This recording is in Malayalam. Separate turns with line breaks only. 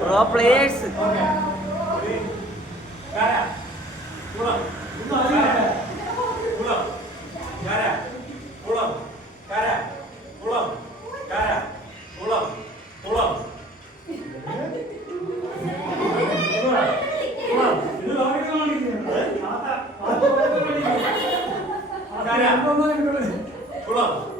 പ്രോ പ്ലേയേഴ്സ്
ഒരു